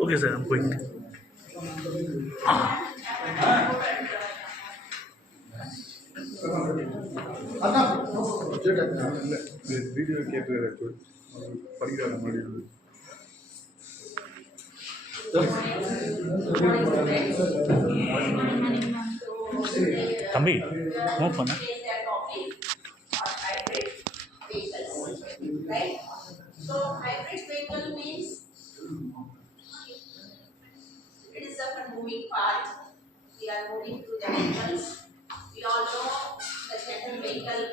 Okay, sir, I'm going. Video கேட்டு படிக்கிற மாதிரி தம்பி மூவ் பண்ண Right? So hybrid vehicle means it is a moving part. We are moving through the vehicles. We all know the general vehicle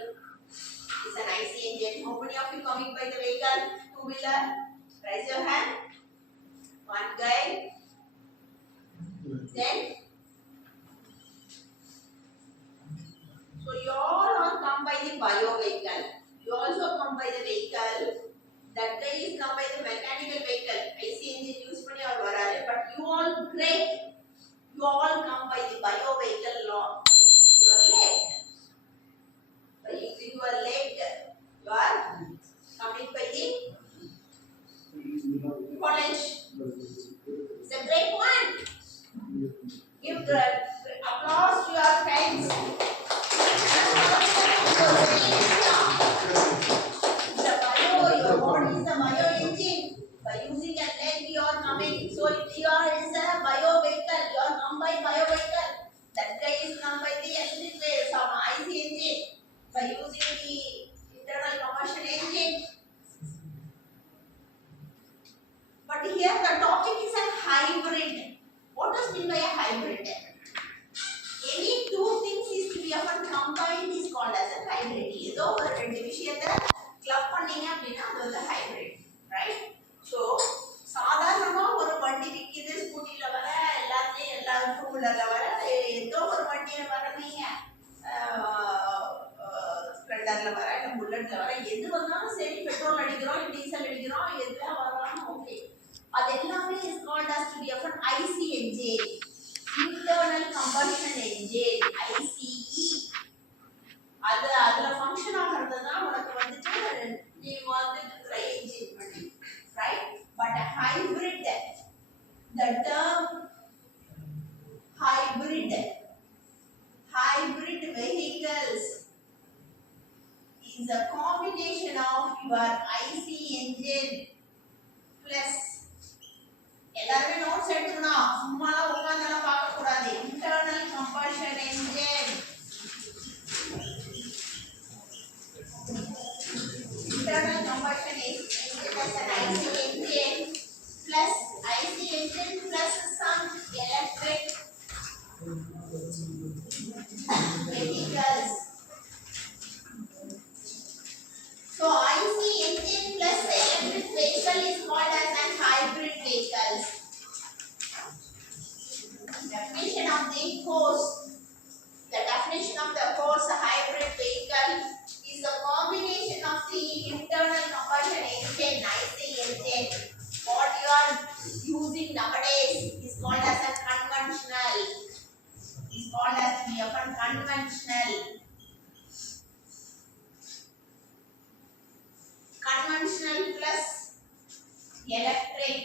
is an IC engine. How many of you coming by the vehicle? Two-wheeler? Raise your hand. One guy. Then, so you all are come by the bio vehicle. You also come by the vehicle. That guy is come by the mechanical vehicle. IC engine use பண்ணி அவர் வராரு. But you all great. You all come by the bio vehicle law. By using your leg. By using your leg, you are coming by the college. It's a great one. Give the applause to your friends. The bio, your body is a bio engine. By using a leg, you are coming. So if you are is a bio vehicle, you are come by bio vehicle. That guy is come by the electric wave, some IC engine. By using the internal combustion engine. But here the topic is a hybrid. What does mean by a hybrid? Any two things is to be often combined is called as a hybrid. ஏதோ ஒரு ரெண்டு விஷயத்தை கிளப் பண்ணீங்க அப்படின்னா அது வந்து hybrid, right? So சாதாரணமா ஒரு வண்டி விற்கிது, ஸ்கூட்டில வர எல்லாத்துலேயும் எல்லா டூ வீலர்ல வர ஏதோ ஒரு வண்டியில வரீங்க, ஸ்ப்ளெண்டர்ல வர இல்லை புல்லட்ல வர எது வந்தாலும் சரி, பெட்ரோல் அடிக்கிறோம் டீசல் அடிக்கிறோம் எதுலாம் வரலாம், ஓகே, அது எல்லாமே is called as to be of an IC engine, internal combustion engine, ICE. அதுல ஃபங்க்ஷன் ஆகிறது தான் உனக்கு வந்துட்டு நீ வந்து engine பண்ணி, right? But a hybrid, the term hybrid vehicles is a combination of your IC engine plus எல்லாரும் நோட்ஸ் எடுத்துக்கணும், சும்மாலாம் உட்கார்ந்தெல்லாம் பார்க்க கூடாது. internal combustion engine, internal combustion engine plus an IC engine plus IC engine plus some electric vehicles. So IC engine plus electric vehicle is called as an hybrid vehicles. Definition of the course. The definition of the course hybrid vehicle is a combination of the internal combustion engine, IC engine. What you are using nowadays is called as a conventional. Is called as to be a conventional. Conventional plus electric.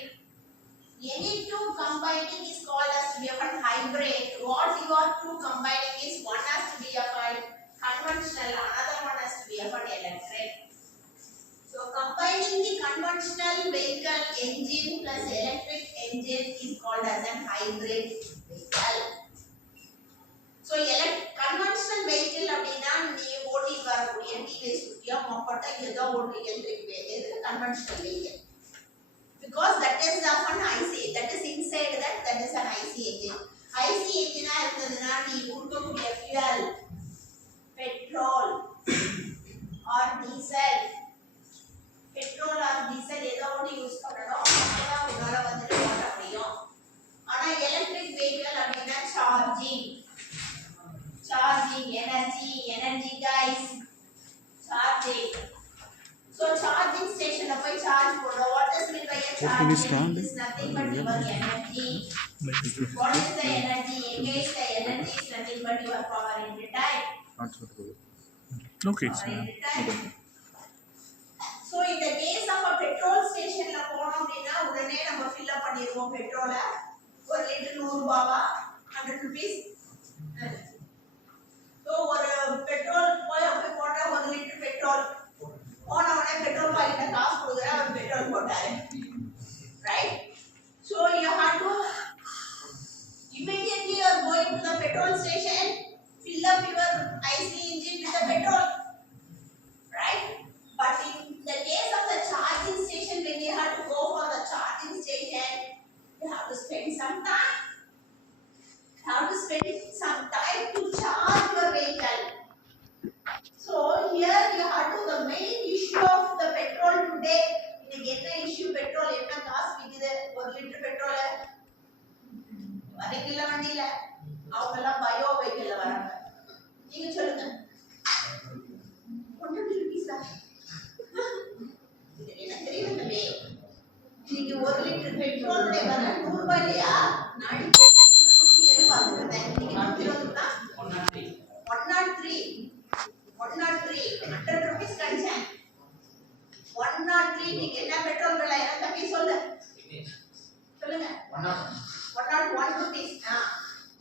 Any two combining is called as to be a hybrid. What you are two combining is one has to be a conventional, another one has to be a electric. So combining the conventional vehicle engine plus electric engine is called as a hybrid vehicle. So conventional vehicle அப்படினா நீ ஓட்டி வரக்கூடிய டிவிஎஸ் ஸ்கூட்டியா மொப்பட்ட ஏதோ ஓட்டி electric vehicle conventional vehicle, because that is often IC, that is inside that is an IC engine. IC engine இருந்ததுனா நீ ஊற்றக்கூடிய fuel petrol or diesel, petrol or diesel ஏதோ ஒன்று யூஸ் பண்ணணும், அப்பதான் உங்களால வந்துட்டு ஓட்ட முடியும். ஆனா எலக்ட்ரிக் வெஹிக்கிள் அப்படின்னா charging energy guys, charging. So charging charge போடுறோம். What is meant by a charge? It is nothing but your energy. What is the energy? Engage the energy is nothing but your power into time. Okay. Power into time. So in the case of a petrol station la போனோம் அப்படினா உடனே நம்ம fill up பண்ணிடுவோம் பெட்ரோல. ஒரு லிட்டர் 100 ரூபாவா 100 rupees. So ஒரு பெட்ரோல் போய் போட்டா 1 லிட்டர் பெட்ரோல் போன உடனே பெட்ரோல் பாய்க்கிட்ட காசு கொடுக்குறா அவர் பெட்ரோல் போட்டாரு. Right? So you have to immediately you are going to the petrol station, fill up your IC engine with the petrol. Right? But in the case of the charging station, when you have to go for the charging station, you have to spend some time. You have to spend some time to charge your vehicle. So here you have to the main issue of the petrol today. In the issue petrol, enna cost vigide 1 liter petrol. வரைக்கில வண்டியில அவங்க எல்லாம் பயோ வெஹிக்கிள்ல வராங்க. நீங்க சொல்லுங்க. 120 rupees இது என்ன தெரியுதுங்களே. இன்னைக்கு 1 லிட்டர் பெட்ரோலோட விலை 100 ரூபாய் இல்லையா? நாடி 157 பாத்துட்டேன். இன்னைக்கு 120 தான். 103 100 rupees கழிச்சேன். 103 நீங்க என்ன பெட்ரோல் விலை என்ன தம்பி சொல்லு. சொல்லுங்க. 101 rupees.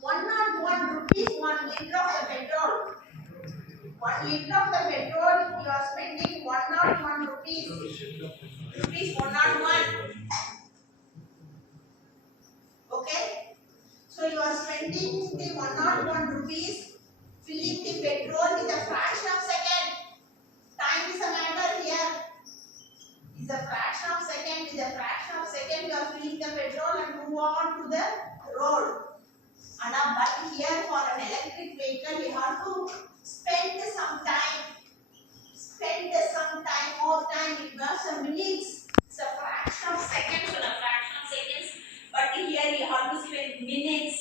101 rupees 1 liter of the petrol. 1 liter of the petrol you are spending 101 rupees. Rupees 101. Okay? So you are spending the 101 rupees filling the petrol with a fraction of second. Time is a matter here. Is a fraction of second. With a fraction of second you are filling the petrol and move on to the road. But here for an electric vehicle you have to spend some time. More time. It was some minutes. It's a fraction of seconds or a fraction of seconds. But here you have to spend minutes.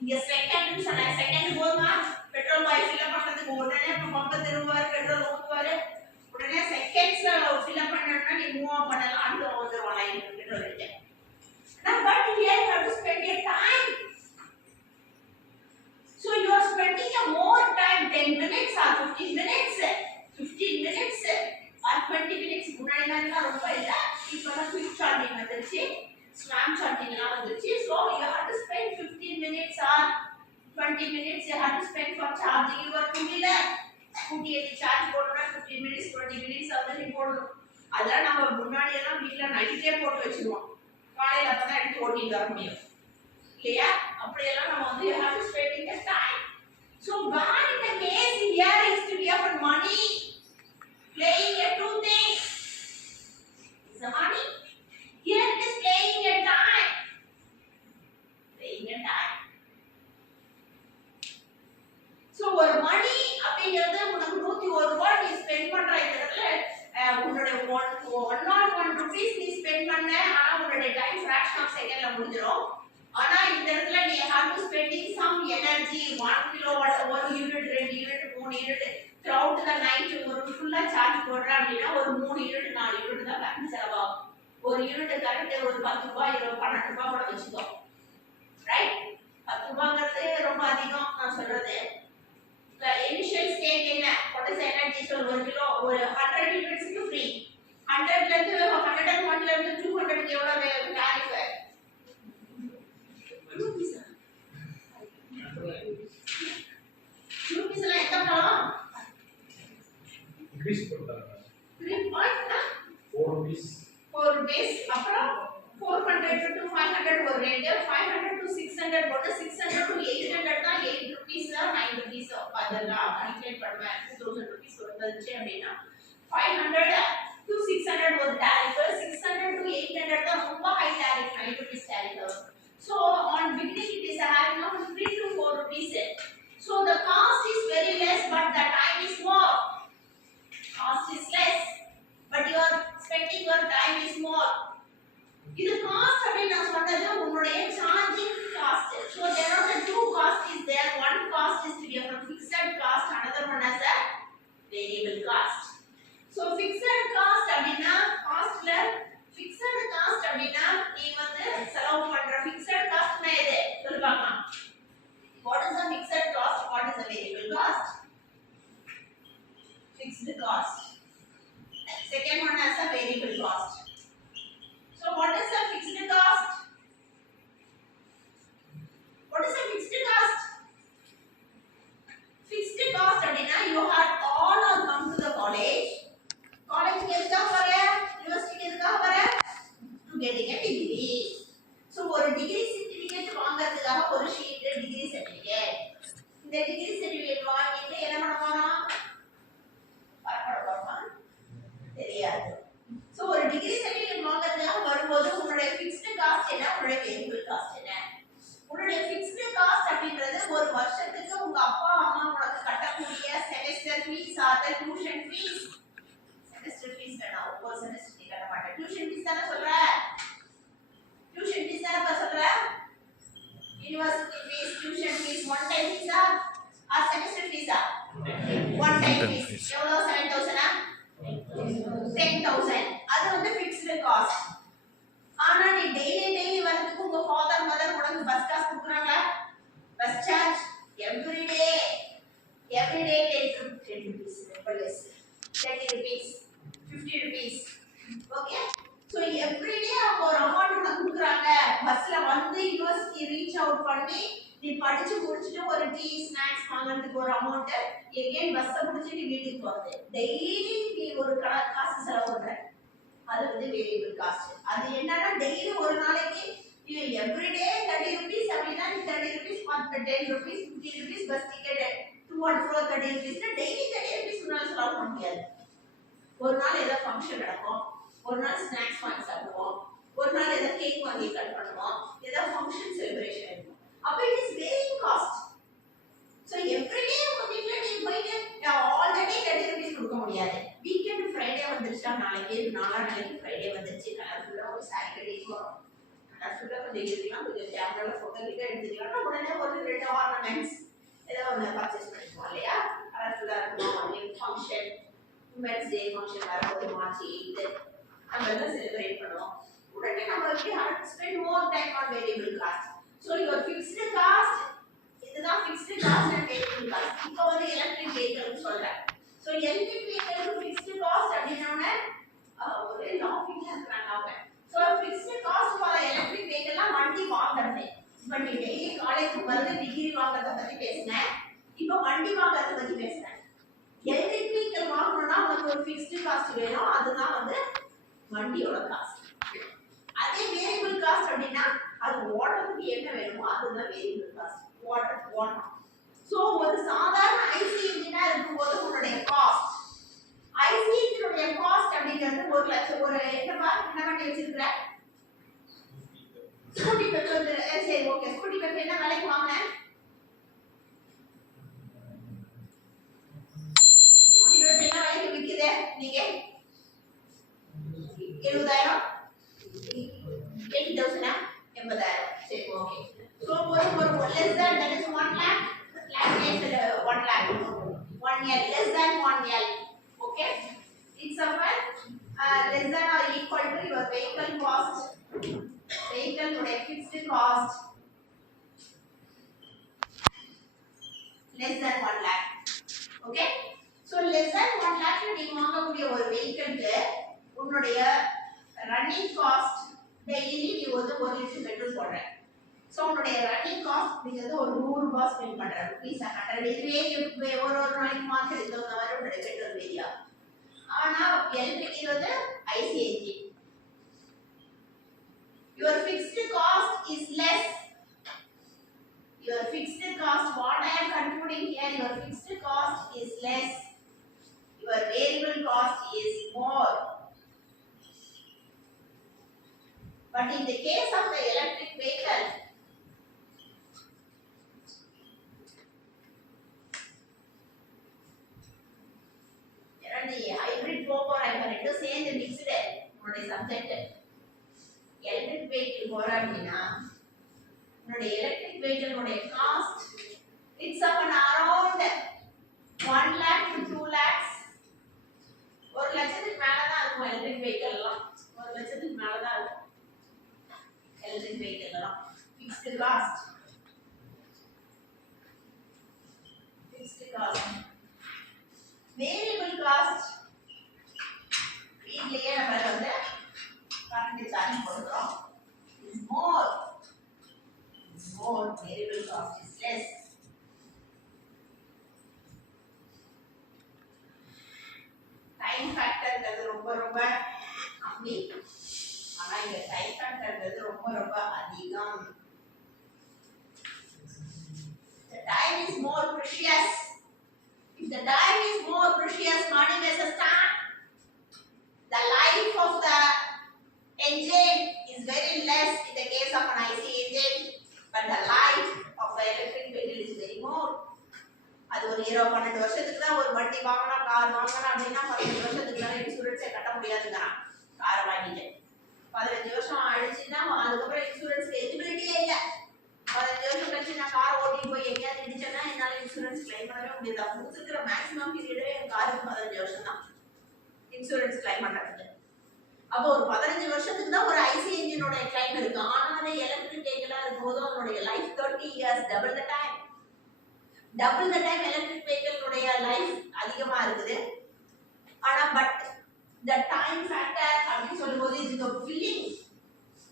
இங்க செகண்ட் சொன்ன செகண்ட் போதுமா பெட்ரோல் பாய் fill up பண்றதுக்கு உடனே பம்பை திரும்புவாரு பெட்ரோல் ஊத்துவாரு உடனே செகண்ட்ஸ்ல fill up பண்ணனும்னா நீ மூவ் பண்ணலாம் அடுத்து வந்துரும் லைன் பெட்ரோல் இருக்கு but here you have to spend your time. So you are spending a more time 10 minutes or 15 minutes or 20 minutes முன்னாடி எல்லாம் ரொம்ப இல்ல இப்போலாம் குயிக் சார்ஜிங் வந்துருச்சு ஸ்வாம் சார்ஜிங் எல்லாம் வந்துருச்சு so you have to spend 15 minutes or 20 minutes you have to spend for charging your two-wheeler. Scooty charge போடணும்னா 15 minutes 20 minutes அதுல போடணும் அதெல்லாம் நம்ம முன்னாடி எல்லாம் வீட்ல நைட்டே போட்டு வச்சிருவோம் காலையில அப்பதான் எடுத்து ஓட்டிட்டு வர முடியும் இல்லையா அப்படியெல்லாம் நம்ம வந்து you have to spend the time. So but in the case here is to be of money playing a two things. Is the money here it is playing a time. So ஒரு money அப்படிங்கிறது உனக்கு 101 ரூபாய் நீ ஸ்பெண்ட் பண்ற இடத்துல உன்னோட 101 rupees நீ ஸ்பெண்ட் பண்ண ஆனா உன்னோட டைம் fraction of secondல முடிஞ்சிரும் ஆனா இந்த இடத்துல நீ have to spending some energy 1 kilowatt 1 unit 2 unit 3 unit throughout the night ஒரு ஃபுல்லா சார்ஜ் போடுற அப்படினா ஒரு 3 unit 4 unit தான் கரண்ட் செலவாகும் ஒரு யூனிட் கரண்ட் ஒரு 10 ரூபாய் 12 ரூபாய் கூட வெச்சுக்கோ ரைட் 10 ரூபாய்ங்கிறது ரொம்ப அதிகம் நான் சொல்றது the initial state என்ன what is the energy so 1 kilo ஒரு 100 units க்கு free 100 ல இருந்து 101 ல இருந்து 200 க்கு எவ்வளவு டாரிஃப் rupees ல எந்த பணம் increase பண்றாங்க 3.4 rupees அப்புறம் 400 to 500 ஒரு ரேட் 500 to 600 போட்டு 600 to 800 தான் 8 rupees 9 rupees அதெல்லாம் கால்குலேட் பண்ணுவேன் 2000 rupees வந்துச்சு அப்படினா 500 to 600 ஒரு டாரிஃப் 600 to 800 தான் ரொம்ப high tariff 9 rupees tariff so on beginning it is having of 3 to 4 rupees so the cost is very less but the time is more cost is less but you are spending your time is more இது காஸ்ட் அப்படி நான் சொன்னது உங்களுடைய charging cost so there are the two cost is there one cost is to be a fixed cost another one as a variable fixed cost. Second one as a variable cost. So what is a fixed cost? What is a fixed cost? Fixed cost அப்படினா you had all or come to the college. College க்கு எதுக்காக வர? யுனிவர்சிட்டிக்கு எதுக்காக வர? To getting a degree. So ஒரு degree certificate வாங்குறதுக்காக ஒரு sheet degree certificate. இந்த degree certificate வாங்கிட்டு என்ன பண்ண போறோம்? பரப்பட போறோமா? தெரியாது. So ஒரு degree certificate வாங்குறதுக்காக வரும்போது உங்களுடைய fixed cost என்ன? உங்களுடைய variable cost என்ன? உங்களுடைய fixed cost அப்படின்றது ஒரு வருஷத்துக்கு உங்க அப்பா அம்மா உங்களுக்கு கட்டக்கூடிய semester fees or the tuition fees. Semester fees வேணாம், ஒரு semester நீ கட்ட மாட்டேன். Tuition fees தானே சொல்ற? Tuition fees தானே சொல்ற? University fees, tuition fees, one time fees or semester fees ah? One time fees. எவ்வளவு 7,000 ah? 10,000. அது வந்து fixed cost. ஆனா நீ டெய்லி வரதுக்கு உங்க ஃாதர் மதர் உனக்கு பஸ் காசு கொடுக்குறாங்க. Bus charge every day 10 rupees plus 30 rupees 50 rupees. Okay, so every day அவங்க ஒரு அமௌண்ட் உனக்கு கொடுக்குறாங்க. பஸ்ல வந்து யுனிவர்சிட்டி ரீச் அவுட் பண்ணி நீ படிச்சு முடிச்சிட்டு ஒரு டீ ஸ்நாக்ஸ் வாங்குறதுக்கு ஒரு அமௌண்ட், எகைன் பஸ்ஸை பிடிச்சி நீ வீட்டுக்கு போறது, டெய்லி நீ ஒரு காசு செலவு பண்ற. அது வந்து வேரியபிள் காஸ்ட். அது என்னன்னா டெய்லி ஒரு நாளைக்கு you every day 30 rupees அப்படினா 30 rupees 10 rupees 15 rupees பஸ் டிக்கெட் 2 and 4 30 rupees டெய்லி 30 rupees உன்னால செலவு பண்ண முடியாது. ஒரு நாள் ஏதோ ஃபங்க்ஷன் நடக்கும், ஒரு நாள் ஸ்நாக்ஸ் வாங்கி சாப்பிடுவோம், ஒரு நாள் ஏதோ கேக் வாங்கி கட் பண்ணுவோம், ஏதோ ஃபங்க்ஷன் செலிப்ரேஷன் இருக்கும். அப்ப it is varying cost. So every day உங்க வீட்ல நீ போயிட்டு ஆல் தி டே 30 rupees கொடுக்க முடியாது. வீக்கெண்ட் ஃப்ரைடே வந்துருச்சா, நாளைக்கு நாளைக்கு ஃப்ரைடே வந்துருச்சு, கலர்ஃபுல்லா ஒரு சாரி கட்டிக்கலாம், கலர்ஃபுல்லா கொஞ்சம் இருக்கலாம், கொஞ்சம் கேமரால போட்டோ கிட்ட எடுத்துக்கலாம், உடனே ஒரு 2 ஆர்னமெண்ட்ஸ் ஏதோ ஒன்று பர்ச்சேஸ் பண்ணிக்குவோம் இல்லையா? கலர்ஃபுல்லா இருக்கும். அன்னைக்கு ஃபங்க்ஷன் உமன்ஸ் டே ஃபங்க்ஷன் வரும்போது மார்ச் 8 நம்ம எல்லாம் செலிப்ரேட் பண்ணுவோம். உடனே நம்ம எப்படி spend more time on variable cost. So your fixed cost, இதுதான் fixed cost and variable cost. இப்போ வந்து எலக்ட்ரிக் வெஹிக்கிள்னு சொல்றேன். So electric vehicle fixed cost அப்படின்னா ஒரே லாபிங்ல இருக்கிறாங்க அவங்க. So fixed cost for electric வெஹிக்கிள்னா வண்டி வாங்குறது. இப்போ நீ டெய்லி காலேஜுக்கு வந்து டிகிரி வாங்குறத பத்தி பேசினேன், இப்போ வண்டி வாங்குறத பத்தி பேசுறேன். எலக்ட்ரிக் வெஹிக்கிள் வாங்கணும்னா உனக்கு ஒரு ஃபிக்ஸ்டு காஸ்ட் வேணும், அதுதான் வந்து வண்டியோட காஸ்ட். அதே வேரியபிள் காஸ்ட் அப்படின்னா அது ஓடுறதுக்கு என்ன வேணுமோ அதுதான் வேரியபிள் காஸ்ட். ஓடணும். ஸோ ஒரு சாதாரண ஐசி இன்ஜினா இருக்கும்போது உன்னுடைய காஸ்ட், ஐசி இன்ஜினுடைய காஸ்ட் அப்படிங்கிறது 1 லட்சம். ஒரு என்ன வண்டி வச்சிருக்கிற? ஸ்கூட்டி பெப் வந்து சரி ஓகே, ஸ்கூட்டி பெப் என்ன விலைக்கு வாங்கினேன்? ஸ்கூட்டி பெப் என்ன விலைக்கு விற்குது நீங்க? 70,000 80,000 80,000 சரி ஓகே. ஸோ ஒரு less than that is 1 lakh, lakh is 1 lakh, 1 L less than 1 L. Okay, it's a less than or equal to your vehicle cost, vehicle fixed cost less than 1 lakh. Okay, so less than 1 lakh நீ வாங்கக்கூடிய ஒரு வெஹிக்கிள்க்கு உன்னுடைய running cost daily நீ வந்து 1 litre petrol போடுற. ஸோ உன்னுடைய running cost அப்படிங்கிறது ஒரு 100 ரூபாய் ஸ்பெண்ட் பண்ற, ருபீஸ் 100. இதுவே ஒரு நாளைக்கு மார்க்கெட் இருக்கிற மாதிரி உன்னுடைய பெட்ரோல் வேரியா. ஆனா எலக்ட்ரிக் வந்து IC engine. Your fixed cost is less. Your fixed cost, what I am concluding here, your fixed cost is less. Your variable cost is more. But in the case of the electric vehicle, the hybrid போறாங்க ரெண்டு சேர்ந்து மிக்ஸ்டு உங்களுடைய subject. Electric vehicle போறாங்கன்னா உங்களுடைய electric வெஹிக்கிளுடைய cost it's around 1 lakh to 2 lakhs. 1 லட்சத்துக்கு மேல தான் இருக்கும் எலக்ட்ரிக் வெஹிக்கிள் எல்லாம். 1 லட்சத்துக்கு மேல தான் இருக்கும் electric vehicle எல்லாம். fixed cost variable cost ரொம்ப கம்மி. ஆனா இங்க டைம் ஃபேக்டர்ன்றது ரொம்ப அதிகம். The time is more precious. If the time is more precious, money versus time, the life of the engine is very less in the case of an IC engine, but the life of the electric vehicle is very more. அது ஒரு 12 வருஷத்துக்கு தான் ஒரு வண்டி வாங்கினா கார் வாங்கினா அப்படின்னா 15 வருஷத்துக்கு மேலே இன்சூரன்ஸே கட்ட முடியாதுங்கிறான். கார் வாங்கிட்டு 15 வருஷம் ஆயிடுச்சுன்னா அதுக்கப்புறம் இன்சூரன்ஸ்க்கு எலிஜிபிலிட்டியே இல்லை. 15 வருஷம் கழிச்சு நான் கார் ஓட்டிட்டு போய் எங்கேயாவது இடிச்சேன்னா என்னால் இன்சூரன்ஸ் கிளைம் பண்ணவே முடியாது. அவங்க கொடுத்துருக்கிற மேக்ஸிமம் பீரியடே என் காருக்கு 15 வருஷம் தான் இன்சூரன்ஸ் கிளைம் பண்ணுறதுக்கு. அப்போ ஒரு 15 வருஷத்துக்கு தான் ஒரு ஐசி இன்ஜினோட கிளைம் இருக்கு. ஆனால் அதே எலக்ட்ரிக் வெஹிக்கிளாக இருக்கும்போது அதனுடைய life 30 years, double the time electric வெஹிக்கிளுடைய லைஃப் அதிகமா இருக்குது. ஆனா பட் த டைம் ஃபேக்டர் அப்படின்னு சொல்லும்போது இதுக்கு ஃபில்லிங்,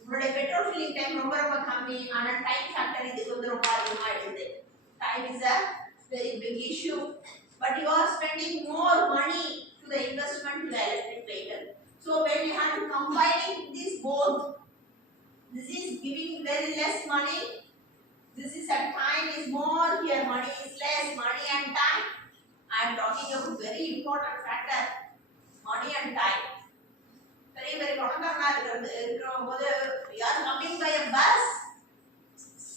உங்களுடைய பெட்ரோல் ஃபில்லிங் டைம் ரொம்ப கம்மி. ஆனா டைம் ஃபேக்டர் இதுக்கு வந்து ரொம்ப அதிகமா இருக்குது. Time is a very big issue, but you are spending more money to the investment to the electric vehicle. So when you have to combining these both, this is giving very less money. This is at time is more, here money is less, money and time. I am talking about very important factor, money and time. Very பணக்காரனா இருக்கும்போது we are coming by a bus.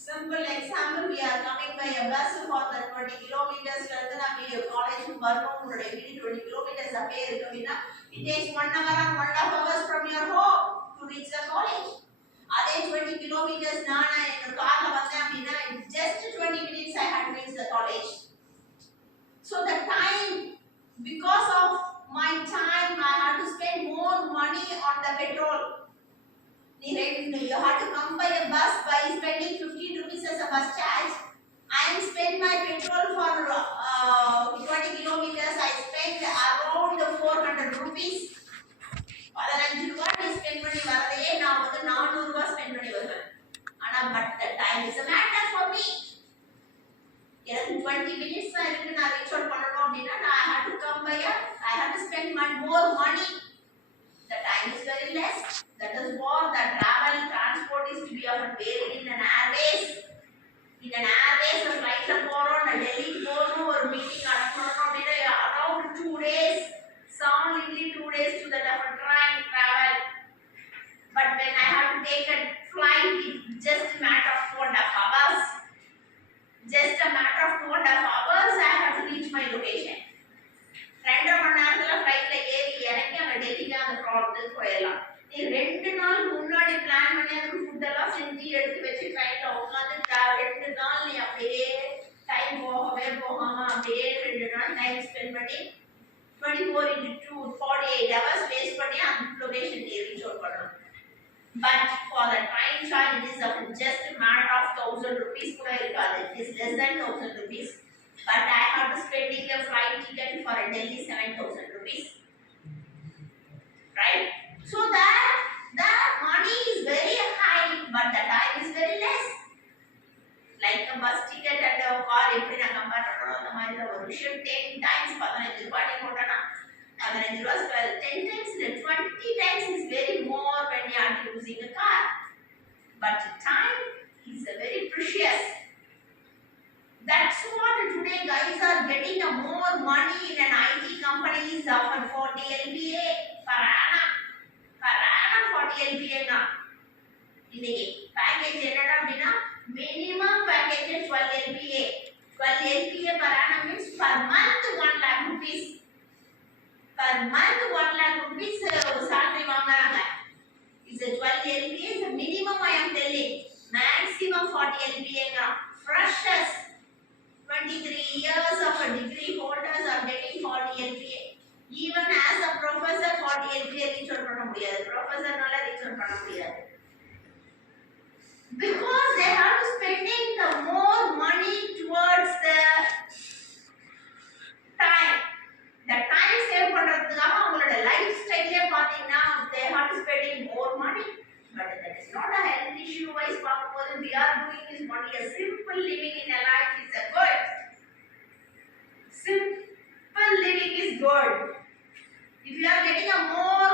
Simple example, we are coming by a bus for the 20 kilometers ல இருந்து நம்ம காலேஜ் வரணும். உங்களுடைய வீடு 20 kilometers அப்படியே இருக்கு அப்படின்னா it takes 1 hour and 1.5 hours from your home to reach the college. அதே 20 kilometers நான் என்னோட கார்ல வந்தேன் அப்படின்னா just 20 minutes I had reached the college. So the time, because of my time, I had to spend more money on the petrol. You had to come by a bus by spending 15 rupees as a bus charge. I spend my petrol for 20 kilometers. I spend around 400 rupees. 15 ரூபாய் நீ ஸ்பெண்ட் பண்ணி வரதையே நான் வந்து 400 ரூபாய் ஸ்பெண்ட் பண்ணி வருவேன். ஆனா but the time is a matter for me. எனக்கு 20 minutes தான் இருக்கு நான் ரீச் அவுட் பண்ணனும் அப்படினா I have to come by I have to spend more money. The time is very less. That is what the travel transport is to be often varied in an airways. In an airways a flight போறோம், நான் டெல்லி போறோம், ஒரு meeting attend பண்ணனும் அப்படினா around 2 days, solidly 2 days to the train travel. But when I have to take a flight, it's just a matter of 2.5 hours. Just a matter of 2.5 hours I have to reach my location. 2 மணி நேரத்துல ஃளைட்ல ஏறி இறங்கி அங்க டெல்லிக்கு அந்த ப்ராப்ளத்துக்கு போயிடலாம். நீ 2 நாள் முன்னாடி பிளான் பண்ணி அதுக்கு ஃபுட் எல்லாம் செஞ்சு எடுத்து வச்சு ட்ரெயின்ல உட்காந்து 2 நாள் நீ அப்படியே டைம் போகாம அப்படியே 2 நாள் டைம் ஸ்பெண்ட் பண்ணி 24 into 2 48 hours waste பண்ணி அந்த லொகேஷன் ரீச் அவுட் பண்ணணும். But for the train charge it is just a matter of 1000 rupees கூட இருக்காது. It is less than 1000 rupees. But I have to spending a flight ticket for a Delhi 7000 rupees. Right? So the money is very high but the time is very less. Like a bus ticket and a car எப்படி நான் கம்பேர் பண்றோம் அந்த மாதிரி தான் ஒரு விஷயம். 10 times 15 ரூபாய் நீ போட்டனா 15 ரூபாய் 10 times 20 times is very more when you are using a car. But time is a very precious. That's what today guys are getting a more money in an IT companies of 40 LPA per annum. 40 LPA na. இன்னைக்கு பேக்கேஜ் என்னடா அப்படினா minimum package is 12 LPA. 12 LPA per annum means per month 1 lakh rupees. Per month 1 lakh rupees salary வாங்குறாங்க. Is a 12 LPA is a minimum I am telling. Maximum 40 LPA na. Freshers 23 years of a degree holders are getting 40 LPA. Even as a professor 40 LPA reach out பண்ண முடியாது. Professor நால reach out பண்ண முடியாது. Because they have to spending the more money towards the time. The time save பண்றதுக்காக அவங்களோட லைஃப் ஸ்டைலே பாத்தீங்கன்னா they have to spending more money. But that is not a health issue wise பார்க்கும்போது we are doing is only a simple living in a life is a good. Simple living is good. If you are getting a more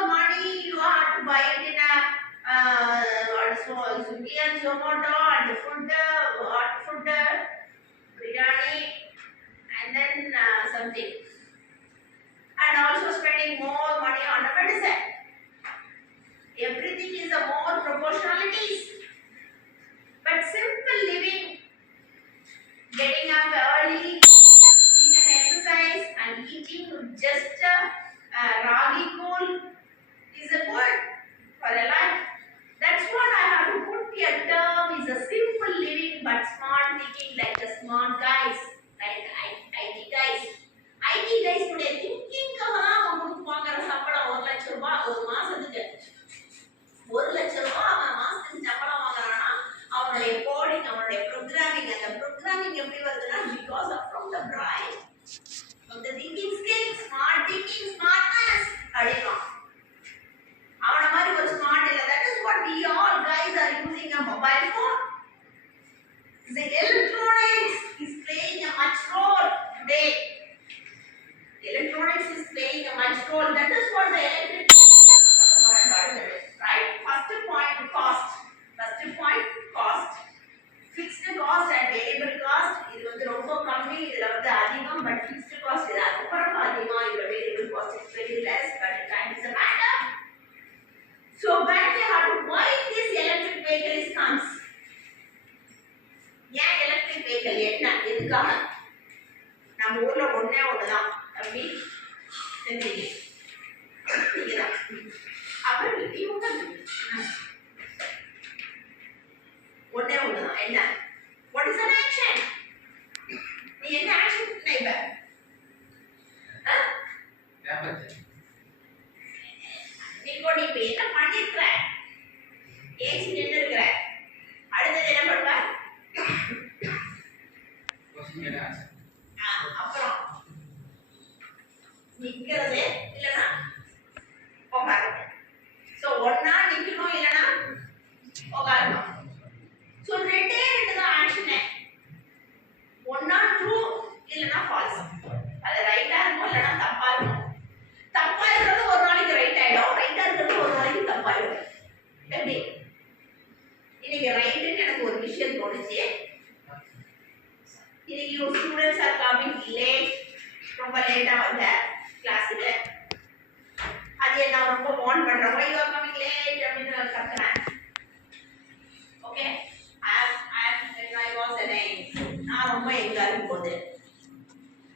Swiggy and Zomato and food, hot food, biryani, and then something. And also spending more money on the medicine. Everything is a more proportionalities. But simple living, getting up early, doing an exercise and eating just ragi kool is a good for a life. That's what I have to put a term is a simple living but smart thinking like the smart guys, like IT guys. IT guys today thinking அவங்களுக்கு வாங்குற சம்பளம் 1 லட்சம் ரூபாய் ஒரு மாசத்துக்கு 1 லட்சம் ரூபாய் அவன் மாசத்துக்கு சம்பளம் வாங்குறானா அவனுடைய கோடிங் அவனுடைய ப்ரோக்ராமிங் அந்த ப்ரோக்ராமிங் எப்படி வருதுன்னா because of from the brain from the thinking skills smart thinking smartness அடிக்கலாம் அவன மாதிரி ஒரு ஸ்மார்ட் இல்ல that is what we all guys are using a mobile phone. The electronics is playing a much role today. Electronics is playing a much role. That is what the electric right. First point cost. Fixed cost and variable cost. இது வந்து ரொம்ப கம்மி இதுல வந்து அதிகம் but fixed cost இது ரொம்ப அதிகம் இதுல variable cost is very less but time is a matter. So when we have to buy this electric vehicle comes. ஏன் electric vehicle என்ன எதுக்காக நம்ம ஊர்ல ஒண்ணுதான் அப்படி தெரியுது இதுதான் அப்புறம் இவங்க ஒண்ணுதான் என்ன what is an action நீ என்ன action பண்ணைப நீ இப்ப என்ன பண்ணிருக்கிற ஏசி நின்று இருக்கிற அடுத்தது என்ன பண்ணுவ அப்புறம் நிக்கிறது இல்லனா உட்காருது சோ ஒண்ணா நிக்கணும் இல்லனா உட்காரணும் சோ ரெண்டு தான் ஆக்ஷனே ஒண்ணா ட்ரூ இல்லனா ஃபால்ஸ் அது ரைட்டா இருக்கும் இல்லனா தப்பா இருக்கும் தப்பா இருக்கிறது ஒரு நாளைக்கு ரைட் ஆயிடும் ரைட்டா இருக்கிறது ஒரு நாளைக்கு தப்பாயிடும் எப்படி இன்னைக்கு ரைட்னு எனக்கு ஒரு விஷயம் தோணுச்சு இன்னைக்கு ஒரு ஸ்டூடெண்ட்ஸ் ஆர் கமிங் லேட் ரொம்ப லேட்டா வந்த கிளாஸ்ல அது நான் ரொம்ப வார்ன் பண்றேன் why you are coming late அப்படினு கத்துறேன் ஓகே I was a நான் ரொம்ப எங்கா இருக்கும்போது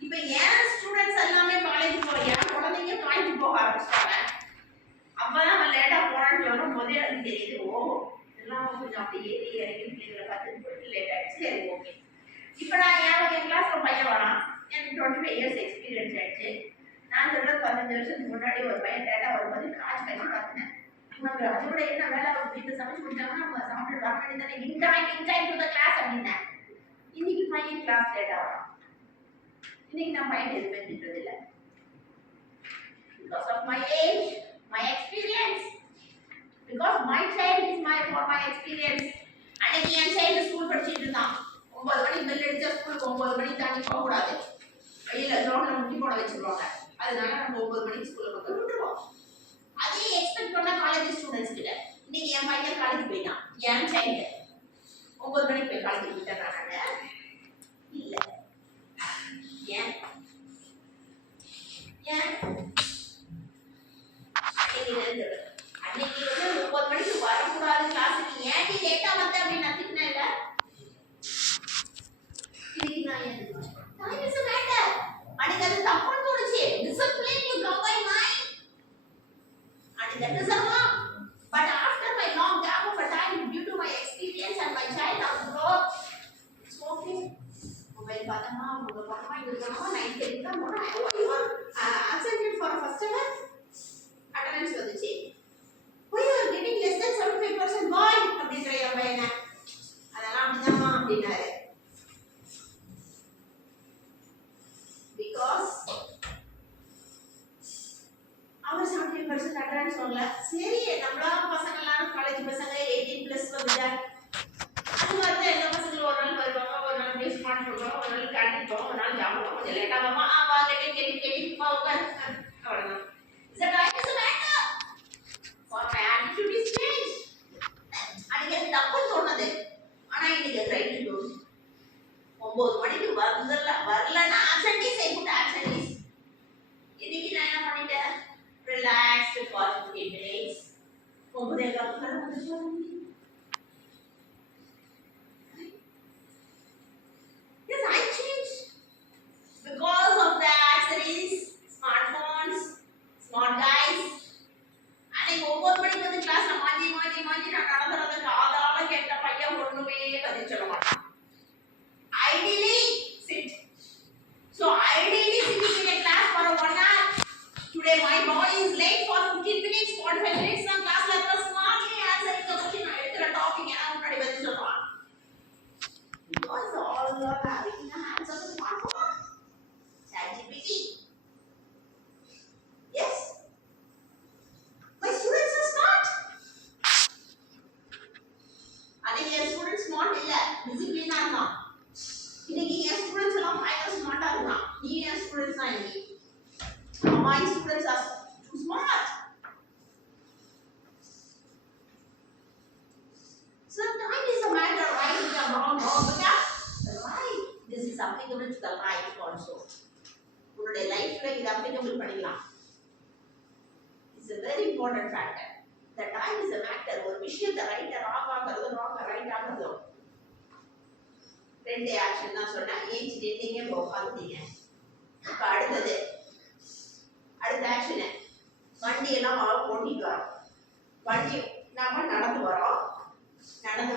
இப்போ ஏன் ஸ்டூடெண்ட்ஸ் எல்லாமே காலேஜ் போறாங்க குழந்தைங்க காலேஜ் போக ஆரம்பிச்சாங்க அப்பதான் அவன் லேட்டா போறான்னு சொல்லும் போதே எனக்கு தெரியுது ஓ எல்லாம் கொஞ்சம் அப்படி ஏறி இறங்கி பிள்ளைங்களை பார்த்துட்டு போயிட்டு லேட் ஆயிடுச்சு சரி ஓகே இப்போ நான் என் கிளாஸ்ல பையன் வரான் எனக்கு 25 இயர்ஸ் எக்ஸ்பீரியன்ஸ் ஆயிடுச்சு நான் சொல்றது 15 வருஷத்துக்கு முன்னாடி ஒரு பையன் லேட்டா வரும்போது காசு கட்டி பார்த்தேன் உனக்கு அதோட என்ன வேலை வீட்டு சமைச்சு கொடுத்தாங்கன்னா நம்ம சாப்பிட்டு வர வேண்டியதானே in time to the class அப்படின்னேன் இன்னைக்கு பையன் கிளாஸ் லேட்டா வரான் இன்னைக்கு நான் பையன் எதுவுமே திட்டுறது இல்லை because of my age my experience because my child is for my experience அன்னைக்கு என் child ஸ்கூல் படிச்சிட்டு இருந்தான் 9 மணிக்கு பெல் அடிச்சா ஸ்கூலுக்கு 9 மணிக்கு தாண்டி போக கூடாது வெளியில கிரவுண்ட்ல முட்டி போட வச்சிருவாங்க அதனால நம்ம 9 மணிக்கு ஸ்கூல்ல போய் விட்டுருவோம் அதே எக்ஸ்பெக்ட் பண்ண காலேஜ் ஸ்டூடெண்ட்ஸ் கிட்ட இன்னைக்கு என் பையன் காலேஜ் போயிட்டான் என் child 9 மணிக்கு போய் காலேஜ் போயிட்டாங்க இல்ல ஏன் அன்னைக்கு வந்து 9 மணிக்கு வரக்கூடாது கிளாஸுக்கு ஏன் நீ லேட்டா வந்த அப்படின்னு நான் திட்டினேன் இல்ல இன்னைக்கு நான் ஏன் டைம் இஸ் a matter அன்னைக்கு அது தப்புன்னு தோணுச்சு discipline you combine mind and that is wrong but after my long gap of a time due to my experience and my child has grown it's okay mobile பார்த்தமா உங்க பக்கமா இருக்கணும் night exam போனா absented for first ever attendance வந்துச்சு why you are getting less than 75% why அப்படின்ற என் பையனை அதெல்லாம் அப்படிதாம்மா அப்படின்னாரு because அவர் 75% attendance வரல சரி நம்மளா பசங்க எல்லாரும் காலேஜ் பசங்க 18+ வந்துட்டா அது மாதிரி எல்லா பசங்களும் ஒரு நாள் வருவாங்க ஒரு நாள் பேஸ் பண்ண சொல்லுவாங்க ஒரு நாள் கேண்டீன் போவோம் ஒரு நாள் ஜாப் போவோம் கொஞ்சம் லேட்டா வாமா வாங்க கேட்டி உட்காரு அவ்வளவுதான் is a time is a matter for my attitude is changed அன்னைக்கு இன்னைக்கு நான் என்ன பண்ணிட்டேன் ரிலாக்ஸ்டு ஃபார் 15 minutes 9:15 வந்துச்சு yes I changed because of the accessories smartphones smart guys அன்னைக்கு 9 மணிக்கு வந்து கிளாஸ்ல மாஞ்சி நான் நடந்துறத காதால கேட்ட பையன் ஒண்ணுமே பதில் சொல்ல மாட்டான் ideally sit so ideally sitting in a class for 1 hour today my boy is late for 15 minutes 45 minutes நான் கிளாஸ்ல இருக்க smartly answering the question நான் எடுக்கிற டாபிக் என்ன முன்னாடி பதில் சொல்றான் because all are having the hands of the smartphone ChatGPT yes my students are smart அன்னைக்கு என் ஸ்டூடெண்ட் ஸ்மார்ட் இல்ல டிசிப்ளினா இருந்தான் இன்னைக்கு என் ஸ்டூடெண்ட்ஸ் எல்லாம் பயங்கர ஸ்மார்ட்டா இருக்கான் நீ என் ஸ்டூடெண்ட்ஸ் தான் இன்னைக்கு my students are too smart so time is a matter right or wrong but yeah right this is applicable to the life also உன்னுடைய லைஃப்ல இது applicable பண்ணிக்கலாம் it's a very important factor the time is a matter ஒரு விஷயத்தை right wrong ஆகிறது wrong right ஆகிறது ரெண்டு ஆக்ஷன் தான் சொன்னேன் ஏஞ்சி நின்னீங்க உட்காந்துட்டீங்க இப்ப அடுத்த ஆக்ஷன் வண்டி எல்லாம் ஓட்டிட்டு வரோம் வண்டி நாம நடந்து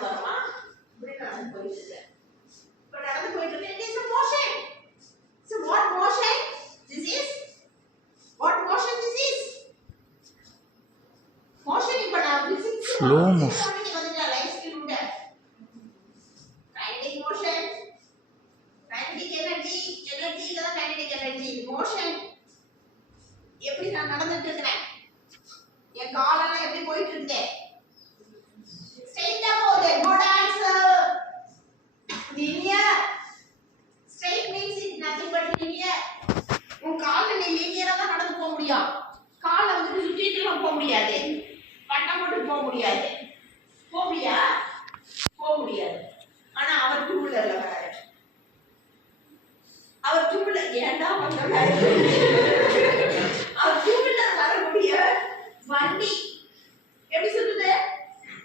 வரோமா இப்படி நடந்து போயிட்டு இருக்கு இப்ப நடந்து போயிட்டு இருக்கு it is a motion so what motion this is motion இப்ப நான் physics Slow motion. வந்துட்டா லைஃப் ஸ்கில் உண்டு kinetic motion kinetic energy தான் kinetic energy motion எப்படி நான் நடந்துட்டு இருக்கேன் என் காலெல்லாம் எப்படி போயிட்டு இருக்கு straight போகுது good answer linear straight means it nothing but linear உன் கால்ல நீ linear தான் நடந்து போக முடியும் காலை வந்து சுத்திட்டு போக முடியாது பட்டம் போட்டு போக முடியாது ஆனா அவர் டூ வீலர்ல வராரு அவர் டூ வீலர் ஏன்டா வந்தாரு அவர் டூ வீலர் வரக்கூடிய வண்டி எப்படி சுத்துது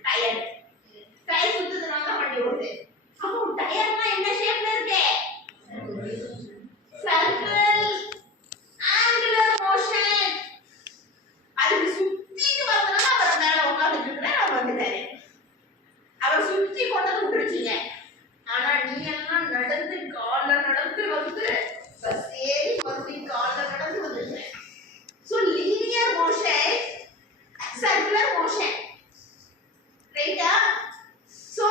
டயர் சுத்துறதுனால வண்டி ஓடுது அப்போ டயர்னா என்ன ஷேப்ல இருக்கு சர்க்கிள் ஆங்குலர் மோஷன் அது சுத்திட்டு வரதுனால அவர் மேல உட்கார்ந்துட்டு இருக்கிறார் அவர் வந்துட்டாரு அவர் சுத்தி கொண்டு விட்டுருச்சீங்க ஆனா நீ எல்லாம் நடந்து கால்ல நடந்து வந்து பஸ் ஏறி மறுபடியும் கால்ல நடந்து வந்துருக்கேன் so linear motion circular motion right so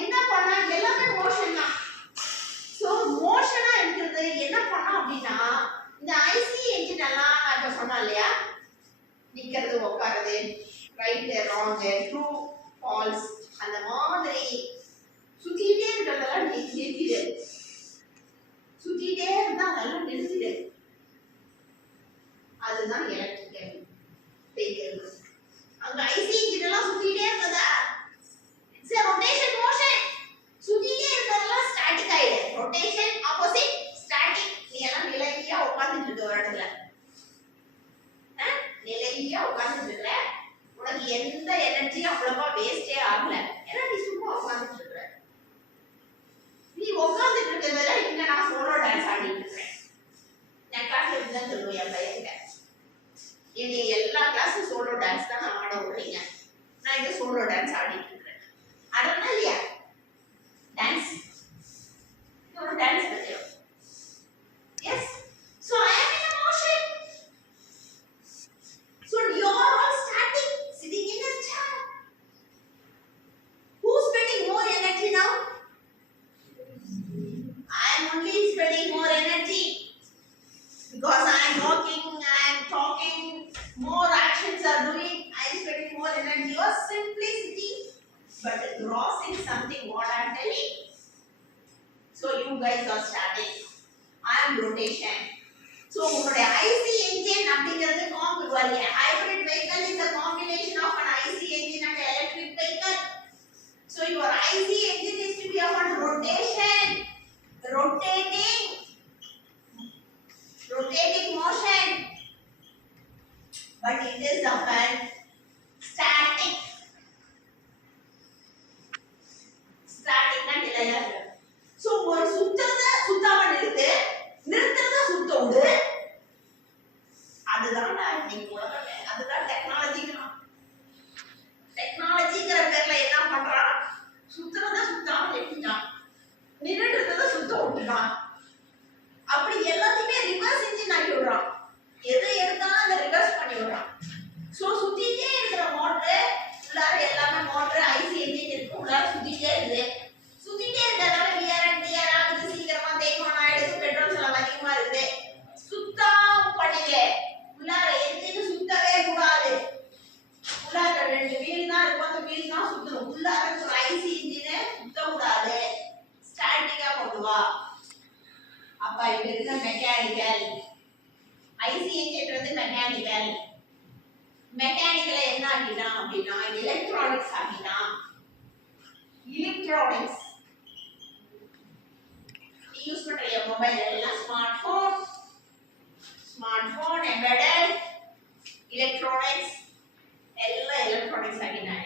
என்ன பண்ணா எல்லாமே motion தான் so motion ஆ இருக்குது என்ன பண்ணா அப்படினா இந்த IC engine எல்லாம் நான் இப்ப சொன்னேன் இல்லையா நிக்கிறது உட்காருது ரைட் ராங் ட்ரூ ஃபால்ஸ் அந்த மாதிரி சுத்திட்டே இருக்கிறதெல்லாம் நிறுத்திடு சுத்திட்டே இருந்தா அதெல்லாம் நிறுத்திடு அதுதான் எலக்ட்ரிக்கல் வெஹிக்கிள் அங்க ஐசி இன்ஜின் எல்லாம் சுத்திட்டே இருந்ததா இட்ஸ் a rotation motion சுத்திட்டே இருக்கிறதெல்லாம் ஸ்டாட்டிக் ஆயிடு ரொட்டேஷன் ஆப்போசிட் ஸ்டாட்டிக் நீ எல்லாம் நிலையா உட்கார்ந்துட்டு இருக்க ஒரு இடத்துல நிலையா உட்கார்ந்துட்டு இருக்க உனக்கு எந்த எனர்ஜியும் அவ்வளவா வேஸ்டே ஆகல ஏன்னா நீ சும்மா உட்கார்ந்துட்டு இருக்க நீ உட்கார்ந்துட்டு இருக்கிறதுல இங்க நான் சோலோ டான்ஸ் ஆடிட்டு இருக்கேன் நான் கிளாஸ்ல இப்படிதான் சொல்லுவேன் என் பையன்கிட்ட என்னை எல்லா கிளாஸும் சோலோ டான்ஸ் தான் நான் ஆட விடுறீங்க நான் இங்க சோலோ டான்ஸ் ஆடிட்டு இருக்கேன் ஆடனா இல்லையா டான்ஸ் ஒரு டான்ஸ் பத்தியம் S so I am in a motion so you are all static sitting in a chair who's spending more energy now I am only spending more energy because I am walking, I am talking, more actions are doing, I am spending more energy. You are simply sitting but grossing something what I am telling. So you guys are static. I am rotation. So உங்களுடைய IC engine அப்படிங்கிறது hybrid vehicle is a combination of an IC engine and electric vehicle. So your IC engine is to be of rotation, rotating motion but it is often static. Static na நிலையா இருக்கு. So ஒரு சுத்தறத சுத்தாம நிறுத்துறத சுத்த விடு. அதுதான் நான் இன்னைக்கு உலகமே. அதுதான் டெக்னாலஜிங்கிறான். டெக்னாலஜிங்கிற பேர்ல என்ன பண்றான்? சுத்தறத சுத்தாம நிறுத்திட்டான். நின்னுட்டத சுத்த விட்டுட்டான். அப்படி எல்லாத்தையுமே ரிவர்ஸ் இன்ஜின் ஆக்கி விடுறான். எதை எடுத்தாலும் அதை ரிவர்ஸ் பண்ணி விடுறான். ஸோ சுத்திட்டே இருக்கிற மோட்டர் உள்ளார எல்லாமே மோட்டர் ஐசி என்ஜின் இருக்கு உள்ளார சுத்திட்டே இருக்குது. சுத்திட்டே இருக்கிறதால வியர் அண்ட் டியர் ஆகுது, சீக்கிரமா தேய்மானம் ஆயிடுது, பெட்ரோல் செலவு அதிகமா இருக்குது. சுத்தம் பண்ணல உள்ளார என்ஜின் சுத்தவே கூடாது. உள்ளார 2 வீல் தான் இருக்கும், அந்த வீல் தான் சுத்தணும். உள்ளார இருக்கிற ஐசி என்ஜினை சுத்த கூடாது, ஸ்டாட்டிக்கா கொண்டு வா. அப்ப இது இருக்க மெக்கானிக்கல் ஐசி என்ஜின் வந்து மெக்கானிக்கல். மெக்கானிக்கல என்ன ஆகினா அப்படின்னா எலக்ட்ரானிக்ஸ் ஆகினா எலக்ட்ரானிக்ஸ் யூஸ் பண்ற மொபைல் எல்லாம் ஸ்மார்ட் போன் எம்பெடட் எலக்ட்ரானிக்ஸ் எல்லாம் எலக்ட்ரானிக்ஸ் ஆகினா.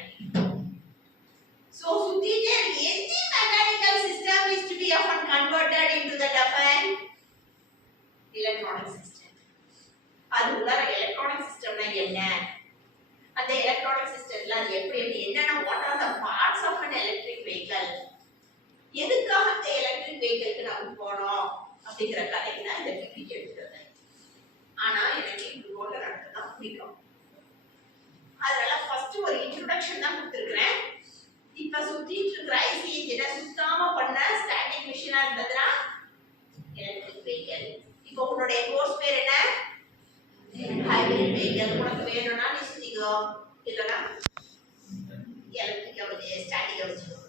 So சுத்திட்டே any mechanical system is to be often converted into the different electronic system. அது உள்ள எலக்ட்ரானிக் சிஸ்டம்னா என்ன, அந்த எலக்ட்ரானிக் சிஸ்டம்ல அது எப்படி என்னன்னா what are the parts of an electric vehicle, எதுக்காக இந்த எலக்ட்ரிக் வெஹிக்கிளுக்கு நம்ம போறோம் அப்படிங்கிற கதைக்கு தான் இந்த டிகிரி எடுத்துருந்தேன். ஆனா எனக்கு இந்த ரோட்ல நடந்து தான் பிடிக்கும். அதனால ஃபர்ஸ்ட் ஒரு இன்ட்ரோடக்ஷன் தான் கொடுத்துருக்கிறேன். இப்ப சுத்திட்டு இருக்கிற ஐசி இன்ஜினை சுத்தாம பண்ண ஸ்டாட்டிக் மிஷினா இருந்ததுன்னா எலக்ட்ரிக் வெஹிக்கிள். இப்போ உன்னுடைய கோர்ஸ் பேர் என்ன? Hybrid vehicle. உனக்கு வேணும்னா நீ சுத்திக்கோ, இல்லைன்னா எலக்ட்ரிக்கா வச்சு ஸ்டாட்டிக்கா வச்சுக்கோ.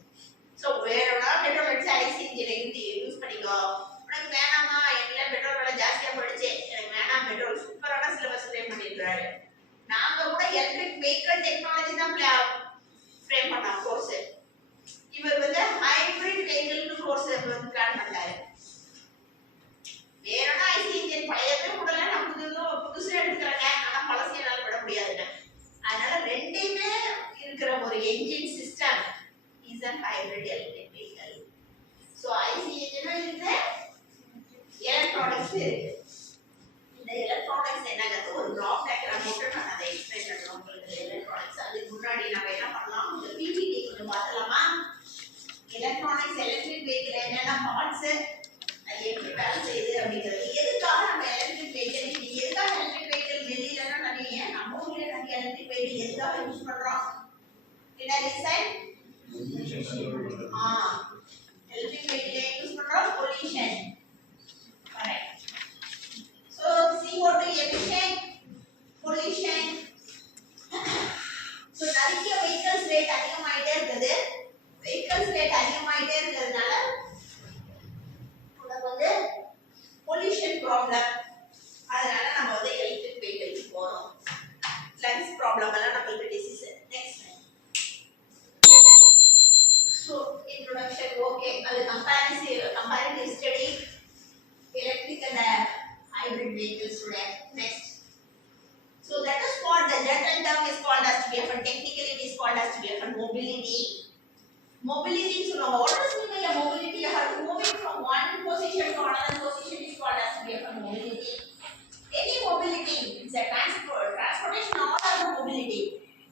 ஸோ வேணும்னா பெட்ரோல் அடிச்சு ஐசி இன்ஜினை யூஸ் பண்ணிக்கோ. உனக்கு வேணாமா எல்லாம் பெட்ரோல் விலை ஜாஸ்தியா போயிடுச்சு, எனக்கு வேணாம் பெட்ரோல், சூப்பரான சிலபஸ் ஃப்ரேம் பண்ணிருக்காரு. நாங்க கூட எலக்ட்ரிக் வெஹிக்கிள் டெக்னாலஜி தான் ஃப்ரேம் பண்ண கோர்ஸ். இவர் வந்து ஹைபிரிட் வெஹிக்கிள் கோர்ஸ் வந்து பிளான் பண்ணாரு. வேறனா ஐசி இன்ஜின் பழையவே விடல, நான் புதுசு எடுத்துக்கிறேங்க, ஆனா பழசு என்னால விட முடியாதுங்க. அதனால ரெண்டையுமே இருக்கிற ஒரு engine system is a hybrid electric vehicle. So IC இன்ஜினும் இருக்கு, எலக்ட்ரானிக்ஸ் இருக்கு. இந்த எலக்ட்ரானிக்ஸ் என்னங்கிறது ஒரு பிளாக் டயக்ராம் போட்டு நான் அதை எக்ஸ்பிளைன் பண்ணுறேன் உங்களுக்கு. எலக்ட்ரானிக்ஸ் அதுக்கு முன்னாடி நம்ம என்ன பண்ணலாம், இந்த பிபிடி கொஞ்சம் பார்த்தலாமா? எலக்ட்ரானிக்ஸ் எலக்ட்ரிக் வெஹிக்கிள் என்னென்ன பார்ட்ஸ், அது எப்படி வேலை செய்யுது அப்படிங்கிறது. எதுக்காக நம்ம எலக்ட்ரிக் வெஹிக்கிள், எதுக்காக எலக்ட்ரிக் வெஹிக்கிள் வெளியிலன்னா நிறைய, நம்ம ஊர்ல நிறைய எலக்ட்ரிக் வெஹிக்கிள் எதுக்காக யூஸ் பண்றோம்? என்ன ரீசன்? எலக்ட்ரிக் வெஹிக்கிள் யூஸ் பண்றோம் pollution. Correct. So CO2 emission, pollution. So நிறைய vehicles rate அதிகமாயிட்டே இருக்குது. vehicles rate அதிகமாயிட்டே இருக்கிறதுனால நமக்கு வந்து pollution problem. அதனால நம்ம வந்து electric vehicles போறோம். lungs problem எல்லாம் நமக்கு disease. Next one. So introduction okay. அது comparative study electric and hybrid vehicles today. Next. So that is called, the general term is called as to be for technically it is called as to be for mobility. Mobility, so now what does mean by mobility? You have to move it from one position to another position is called as to be for mobility. Any mobility, it's a transportation all other mobility.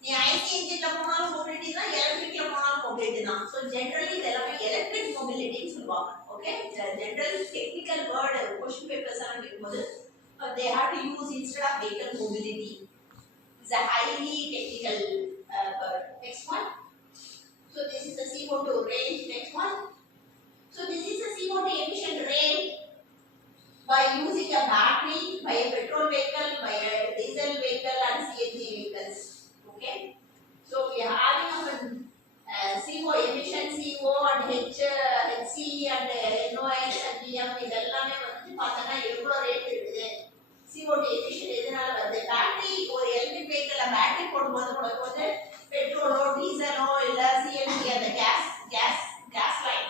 நீ ஐசி இன்ஜின்ல போனாலும் mobility தான், எலக்ட்ரிக்ல போனாலும் mobility தான். So generally இதெல்லாம் electric mobility ன்னு சொல்லுவாங்க. Okay, the general technical word question papers எல்லாம் கேட்கும்போது they have to use instead of vehicle mobility. It's a highly technical word. Next one. So this is the CO2 range. Next one. So this is the CO2 emission range by using a battery, by a petrol vehicle, by a diesel vehicle and CNG vehicles. Okay. So we are having CO emission, CO and HC and NOx and PM இதெல்லாமே வந்து பார்த்தா எவ்வளோ ரேட் இருக்குது. CO2 emission எதனால வருது? பேட்டரி, ஒரு எலக்ட்ரிக் வெஹிக்கிள்ல பேட்டரி போடும்போது உங்களுக்கு வந்து பெட்ரோலோ டீசலோ இல்லை சிஎன்ஜி அந்த கேஸ் லைன்,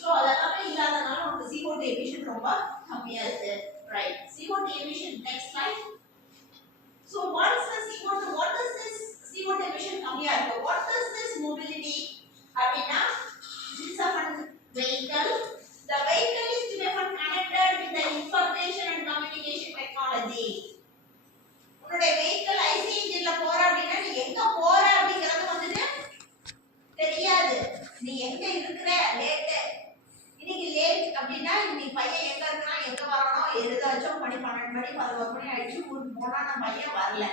ஸோ அதெல்லாமே இல்லாதனால உங்களுக்கு CO2 emission ரொம்ப கம்மியாக இருக்கு. Right. CO2 emission. Next slide. 11 மணி ஆயிடுச்சு ஊருக்கு போனா நம்ம பையன் வரல.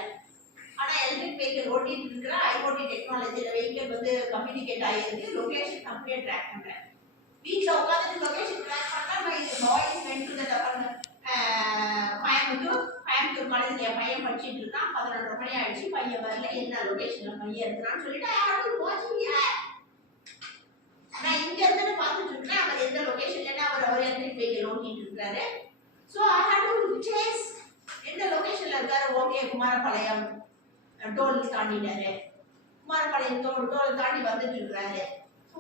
ஆனா எலக்ட்ரிக் வெஹிக்கிள் ஓட்டிட்டு இருக்கிற ஐஓடி டெக்னாலஜில வெஹிக்கிள் வந்து கம்யூனிகேட் ஆகிருக்கு, லொகேஷன் அப்படியே ட்ராக் பண்றேன். வீட்ல உட்காந்துட்டு லொகேஷன் ட்ராக் பண்ணா boys went to the Coimbatore காலேஜ்ல என் பையன் படிச்சுட்டு இருக்கான். 11:30 மணி ஆயிடுச்சு, பையன் வரல, என்ன லொகேஷன்ல பையன் இருக்கிறான்னு சொல்லிட்டு I have to watch here. நான் இங்க இருந்து பார்த்துட்டு இருக்கேன் அவர் எந்த லொகேஷன்ல அவர் எலக்ட்ரிக் வெஹிக்கிள் ஓட்டிட்டு இருக்காரு. So I had to chase எந்த லொகேஷன்ல இருக்காரு. ஓகே, குமாரபாளையம் டோல் தாண்டிட்டாரு, குமாரபாளையம் டோல் தாண்டி வந்துட்டு இருக்காரு.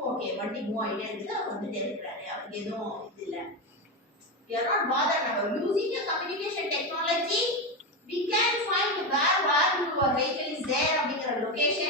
ஓகே, வண்டி மூவ் ஆகிட்டே இருக்குது, அவர் வந்துட்டே இருக்கிறாரு, அவருக்கு எதுவும் இது இல்லை. We are not bothered about using a communication technology. We can find where your vehicle is there அப்படிங்கிற லொகேஷன்